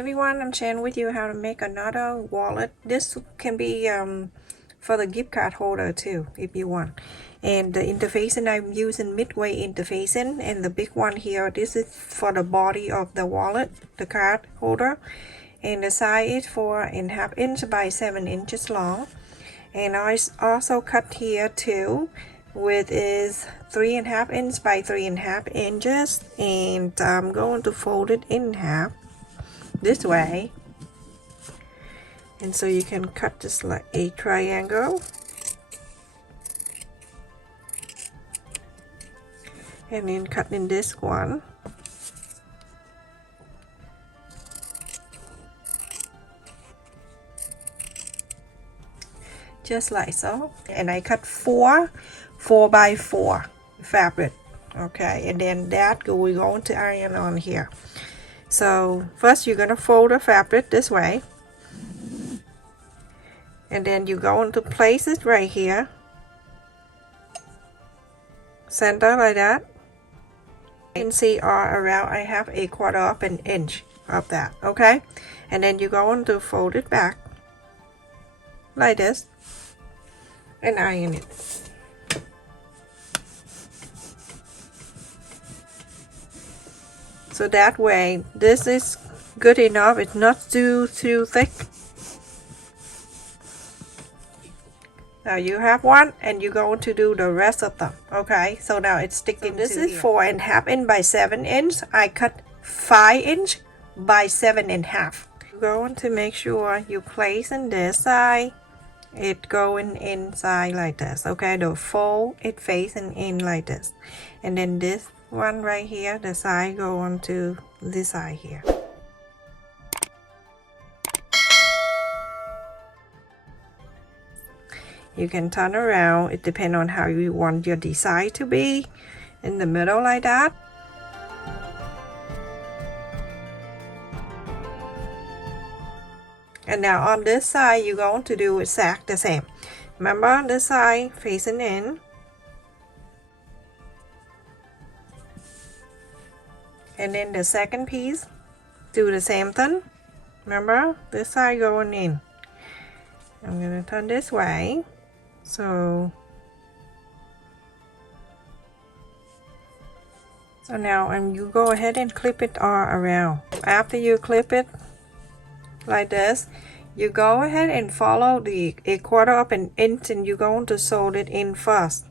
everyone, I'm sharing with you how to make another wallet. This can be for the gift card holder too if you want. And the interfacing, I'm using midway interfacing, and the big one here, this is for the body of the wallet, the card holder, and the size is 4.5 inches by 7 inches long. And I also cut here too, width is 3.5 inches by 3.5 inches, and I'm going to fold it in half this way, and so you can cut just like a triangle, and then cut in this one, just like so. And I cut 4 by 4 fabric, okay, and then that we're going to iron on here. So first you're going to fold the fabric this way, and then you're going to place it right here, center like that. You can see all around I have 1/4 of an inch of that, okay, and then you're going to fold it back like this and iron it. So that way this is good enough, it's not too thick. Now you have one, and you're going to do the rest of them, okay? So now it's sticking. So this is 4.5 inch by 7 inch. I cut 5 inch by 7.5. You're going to make sure you place in this side, it going inside like this, okay? The fold it facing in like this, and then this one right here, the side go on to this side here. You can turn around, it depends on how you want your design to be, in the middle like that. And now on this side you're going to do exactly the same. Remember, this side facing in, and then the second piece do the same thing. Remember, this side going in. I'm going to turn this way, so now you go ahead and clip it all around. After you clip it like this, you go ahead and follow the 1/4 of an inch, and you're going to sew it in first.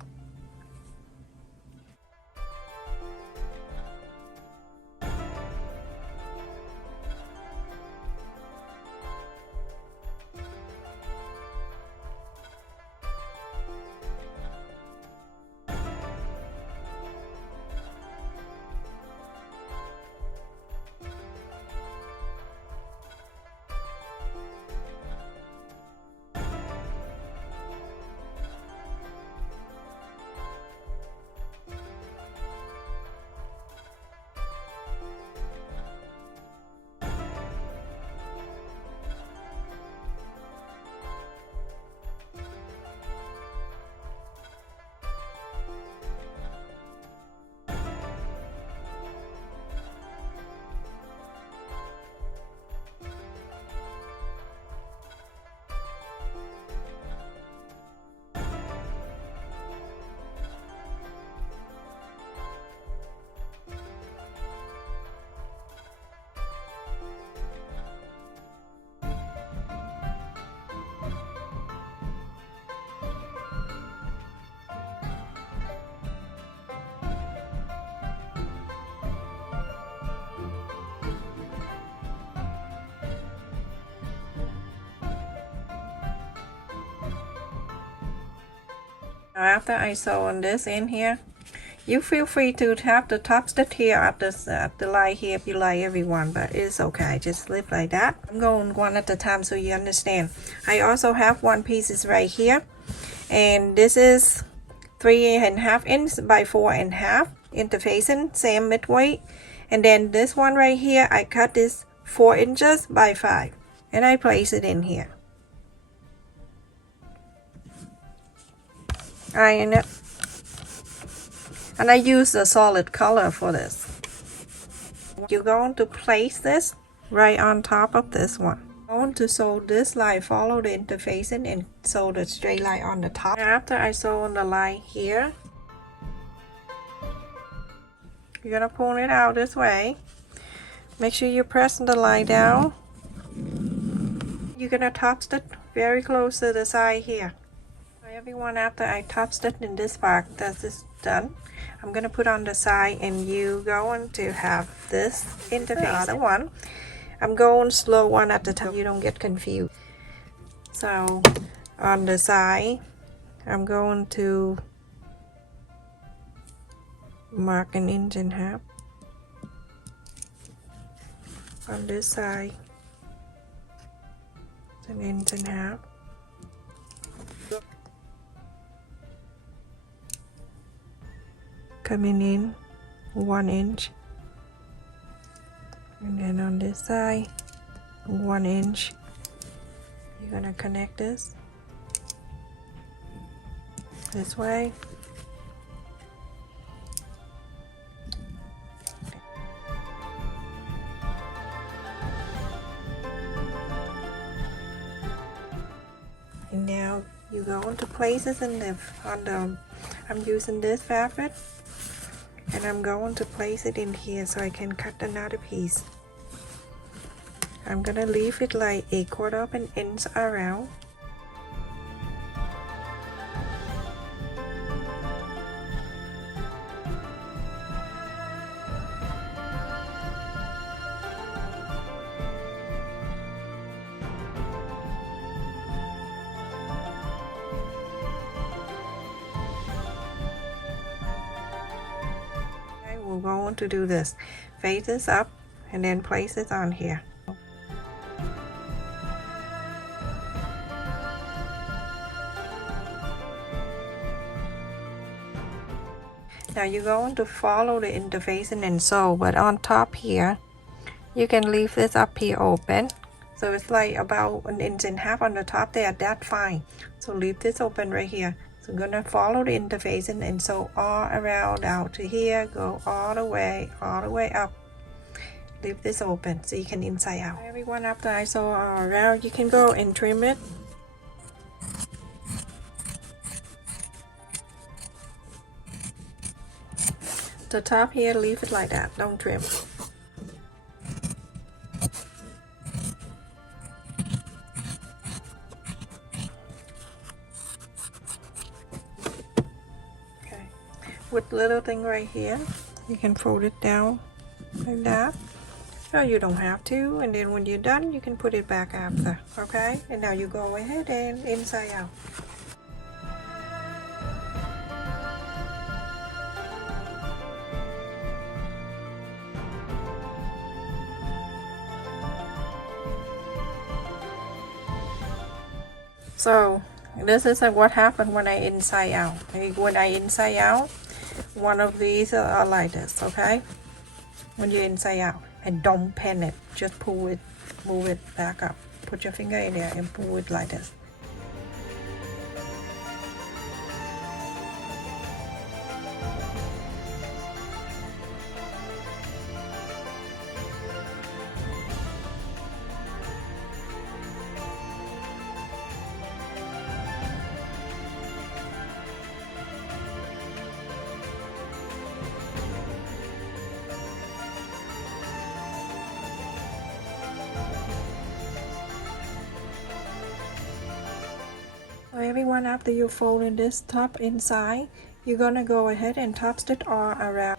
After I sew on this in here, you feel free to have the top stitch here at the line here if you like, everyone, but it's okay, just leave like that. I'm going one at a time so you understand. I also have one pieces right here, and this is 3.5 inch by 4.5 interfacing, same midway. And then this one right here, I cut this 4 inches by 5, and I place it in here. Iron it, and I use the solid color for this. You're going to place this right on top of this one. I want to sew this line, follow the interfacing and sew the straight line on the top. After I sew on the line here, you're gonna pull it out this way. Make sure you press the line down. You're gonna top stitch very close to the side here. Everyone, after I top stitch in this part, that's this done. I'm gonna put on the side, and you going to have this interface. The other one, I'm going slow one at a time. You don't get confused. So on the side, I'm going to mark 1.5 inches. On this side, 1.5 inches. Coming in 1 inch, and then on this side 1 inch. You're gonna connect this way. And now you go into places in the I'm using this fabric, and I'm going to place it in here so I can cut another piece. I'm gonna leave it like 1/4 of an inch around. We're going to do this. Face this up and then place it on here. Now you're going to follow the interfacing and sew, but on top here, you can leave this up here open. So it's like about 1.5 inches on the top there, that's fine. So leave this open right here. So I'm gonna follow the interfacing and sew all around out to here, go all the way up. Leave this open so you can inside out. Everyone, after I sew all around, you can go and trim it. The top here, leave it like that, don't trim. Okay, with little thing right here, you can fold it down like that. No, you don't have to, and then when you're done, you can put it back after, okay? And now you go ahead and inside out. So this is what happened when I inside out. When I inside out, one of these are like this, okay? When you inside out, and don't pen it, just pull it, move it back up. Put your finger in there and pull it like this. So everyone, after you fold this top inside, you're gonna go ahead and top stitch all around.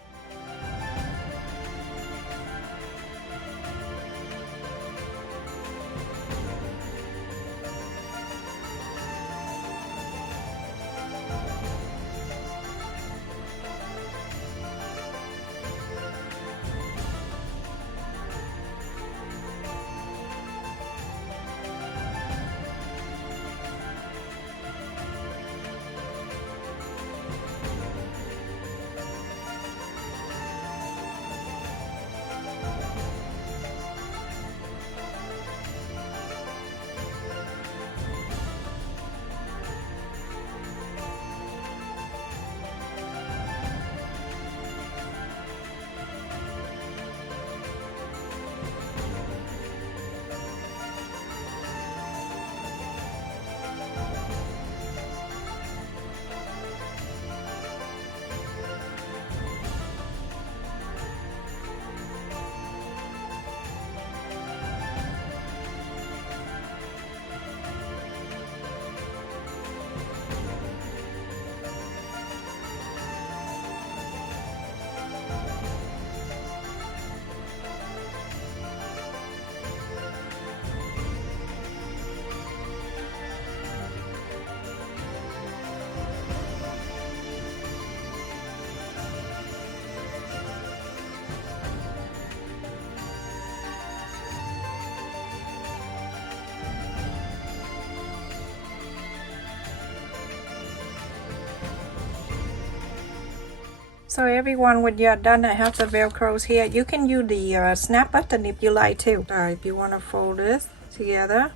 So everyone, when you're done, I have the velcros here. You can use the snap button if you like to. If you want to fold this together,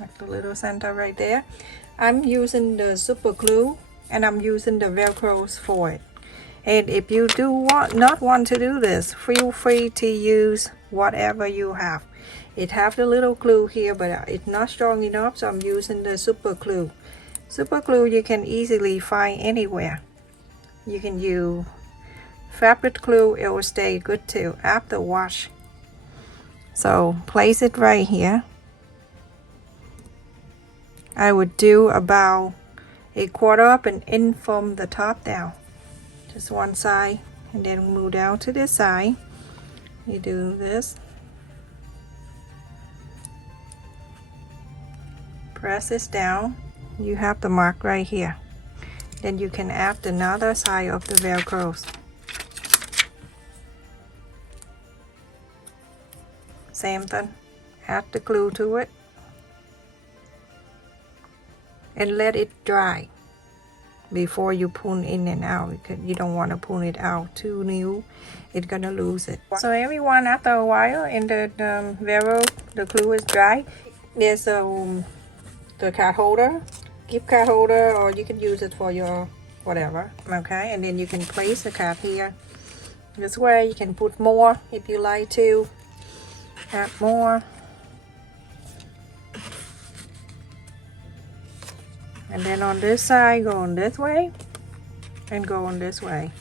like the little center right there. I'm using the super glue and I'm using the velcros for it. And if you do not want to do this, feel free to use whatever you have. It have the little glue here, but it's not strong enough, so I'm using the super glue. Super glue you can easily find anywhere. You can use fabric glue, it will stay good too after wash. So place it right here. I would do about 1/4 of an inch from the top down. Just one side, and then move down to this side. You do this. Press this down. You have the mark right here. Then you can add another side of the velcros. Same thing. Add the glue to it. And let it dry before you pull in and out, because you don't want to pull it out too new. It's gonna lose it. So everyone, after a while, and the velcro, the glue is dry, there's the card holder, gift card holder, or you can use it for your whatever. Okay, and then you can place the card here. This way you can put more if you like to. Add more. And then on this side, go on this way and go on this way.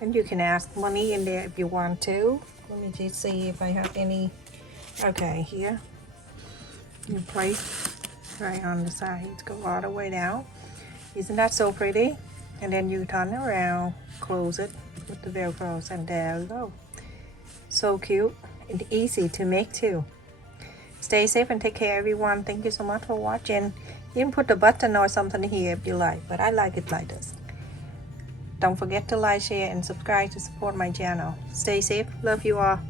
And you can add money in there if you want to. Let me just see if I have any. Okay, here. You place right on the sides, go all the way down. Isn't that so pretty? And then you turn around, close it with the velcros, and there you go. So cute and easy to make too. Stay safe and take care, everyone. Thank you so much for watching. You can put the button or something here if you like, but I like it like this. Don't forget to like, share, and subscribe to support my channel. Stay safe. Love you all.